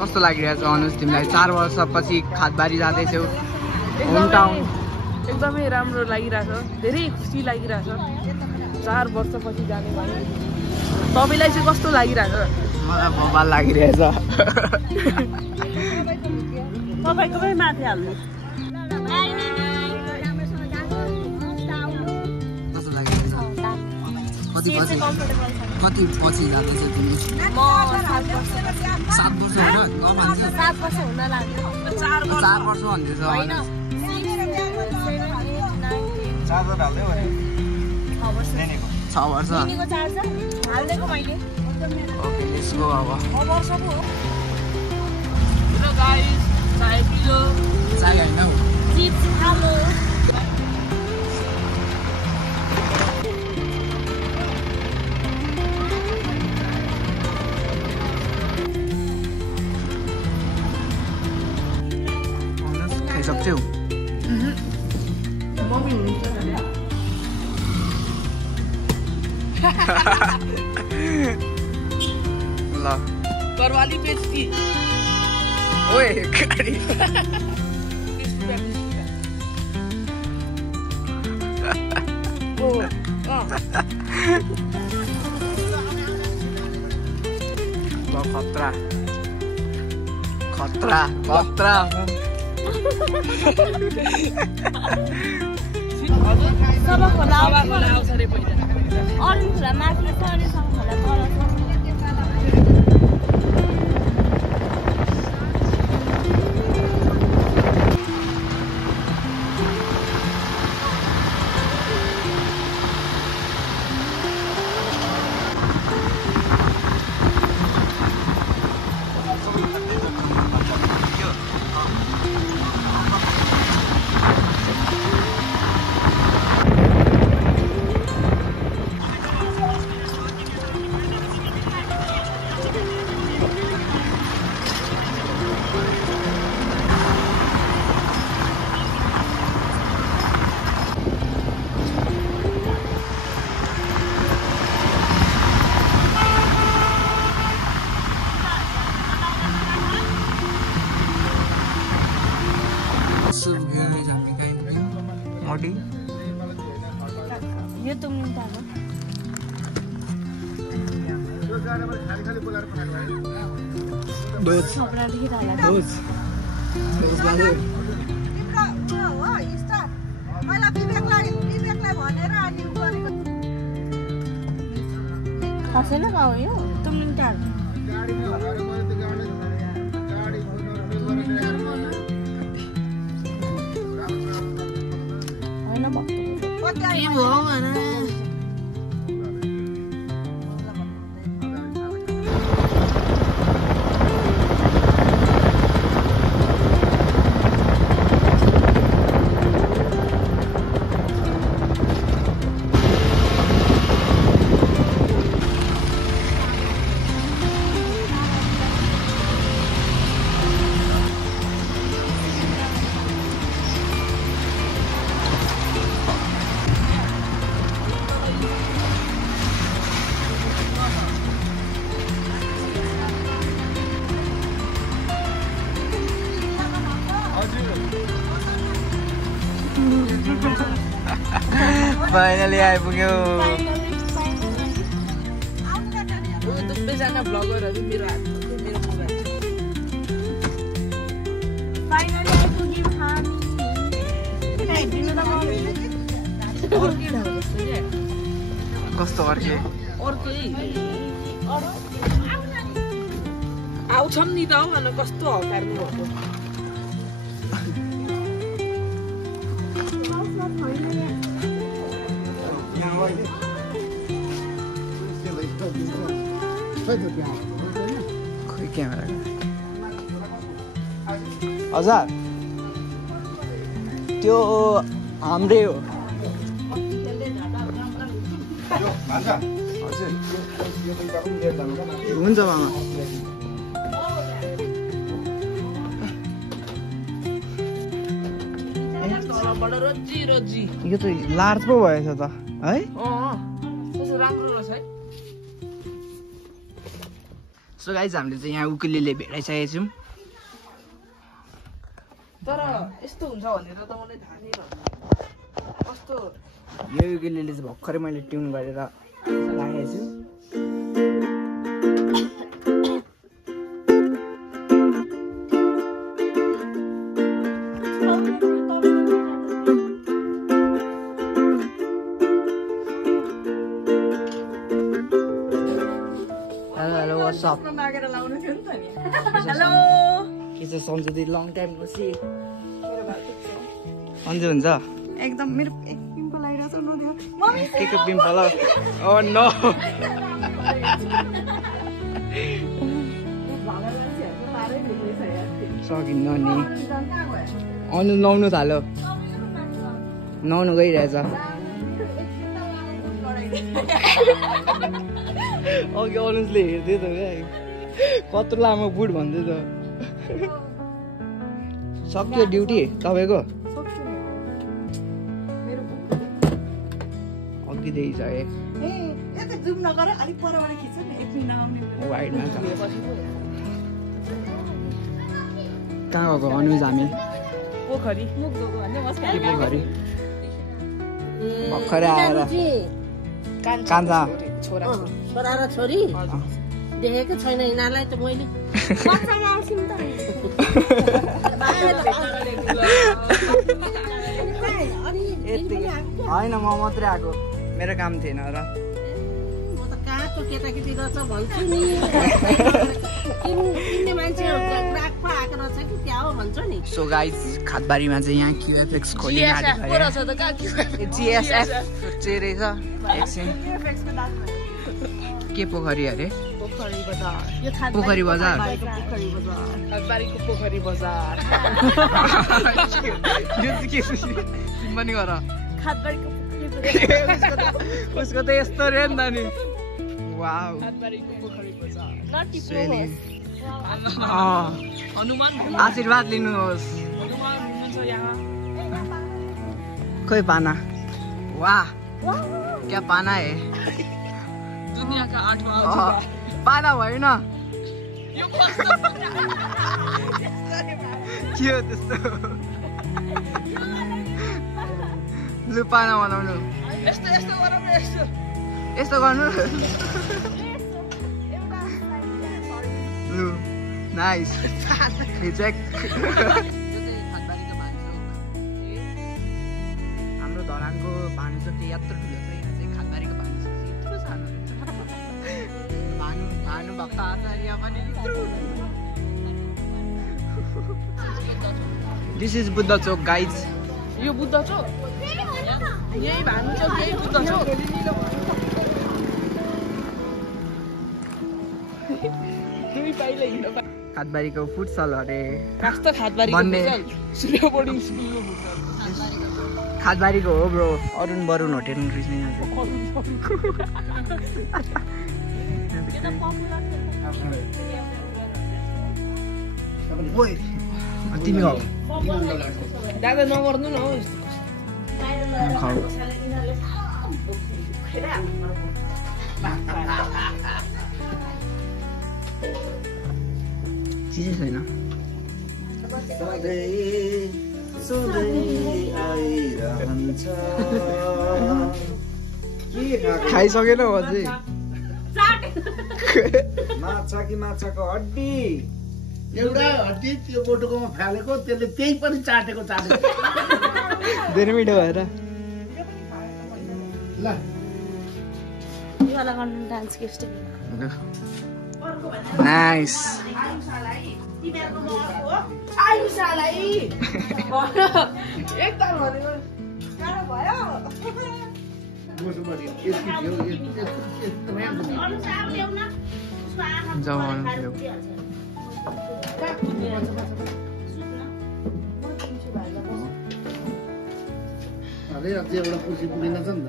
कस्तो लागिरहेछ अनुज तिमीलाई 4 वर्षपछि खातबारी जाँदैछौ होम टाउन एकदमै राम्रो लागिरहेछ धेरै खुसी लागिरहेछ 4 वर्षपछि जाने भयो तपाईलाई चाहिँ कस्तो लागिरहेछ मलाई बबाल लागिरहेछ तपाईकोमै माथि हाल्नु कति पछि जाँदैछ तिमी म 7 वर्ष 7 वर्ष होइन 7 वर्ष हुन लाग्यो 4 वर्ष भन्दैछ होइन 6 वर्ष दिनीको चार्ज हाल्देको मैले ओके लेट्स गो अब वर्षको हो हेलो गाइस चाय पिलो चाय हैन हौ चिप्स खालो सक्छौ मम्मी हुनुहुन्छ ल करवाली बेचती ओए गाडी खतरा खतरा खतरा सब खोला आउँछ रे पहिला अरू खोला माथि छ अनि सब खोला तल छ मोटी यो तुमले ताको दोज छोपरा देखिरहला दोज दोज गाले हो स्टार पहिला विवेकलाई भनेर अनि उ गरेको खसेन गाउँ यो तुमले ताको होइन फाइनली आइपुग्यो दुबईजना ब्लगरहरू मेरो हातमा मेरो मोबाइल फाइनली आइपुग्यौँ हामी कस्तो अर्के अर्कै आउँछौँ नि त हौ भन कस्तो हकार्नु भएको खोइ क्यामेरा हजुर त्यो हाम्रै हो हजुर हुन्छ मामा यो त लार्ज पो भएछ त है कस्तो राम्रो रहेछ है सो गाइज हामीले चाहिँ यहाँ उकुलेले भेटाइसकेको छौँ तर यस्तो हुन्छ भनेर त मलाई थाहा थिएन कस्तो यो उकुलेले चाहिँ भर्खरै मैले ट्युन गरेर राखेको छु सब मागेर लाउनु थियो नि त नि हेलो के छ सम्झुँदै लङ टाइम पछि अन्जे हुन्छ एकदम मेरो एक पिम्पल आइरहेछ नदेऊ मम्मी के को पिम्पल ओ नो सकिन्न नि अनु नुहाउनु थाल्यो नुहाउनु गइरहेछ अघि अनुजले हेर्दै त कत्रो लामो बुट भन्दै त सक्यो ड्युटी तपाईँको अघिदेखि छ यता जुम नगर अलिक परबाट खिच्छ नि एकछिन नआउने वाइडमा छ कहाँ गएको अनुज हामी पोखरी के पोखरी भर्खरै आएर कान्छा छोरा छोरा र छोरी देखेको छैन यिनीहरूलाई त मैले होइन म मात्रै आएको मेरो काम थिएन र म त कहाँ त्यो केटाकेटी रहेछ भन्छु नि किन्ने मान्छेहरू आएको रहेछ कि त्यहाँ हो भन्छ नि सो गाइज खातबारीमा चाहिँ यहाँ क्युएफएक्स खोल्ने जिएसएफ चाहिँ रहेछ एकछिन के पोखरी अरे पोखरी बजार खातबारीको पोखरी बजार यो चाहिँ के पनि गर उसको त यस्तो रे नि त नि वाउ खातबारीको पोखरी बजार हनुमान आशीर्वाद लिनुहोस् हनुमान हुनुहुन्छ यहाँ खोइ पाना वाह क्या पाना है दुनियाँका 8वां पाना भएन के हो त्यस्तो लु पाना बनाउनु यस्तो गर्नु लु नाइस हाम्रो धरानको भानु चाहिँ यत्रो ठुलो छ यहाँ चाहिँ खातबारीको भानु चाहिँ यत्रो सानो भानु भक्त आचार्य पनि this is Buddha Chowk guys यो बुद्ध चोक यही भानु चोक यही बुद्ध चोक दुई पाइला हिँड्न खातबारीको फुटसल अरे कास्ता खातबारीको फुटसल सूर्य बोर्डिङ स्कुलको फुटसल खातबारीको हो ब्रो अरुण बरुण होटेल रहेछ यहाँ चाहिँ तिमी खाऊ दादा नगर्नु न हौ खाऊ चिजै छैन खाइसकेन अझै माछा कि माछाको हड्डी एउटा हड्डी त्यो बोटोकोमा फालेको त्यसले त्यही पनि चाटेको धेरै मिठो भएर ल डान्स गिफ्ट नाइस एकदम भनेको अझै एउटा कुर्सी पुगेन छ नि त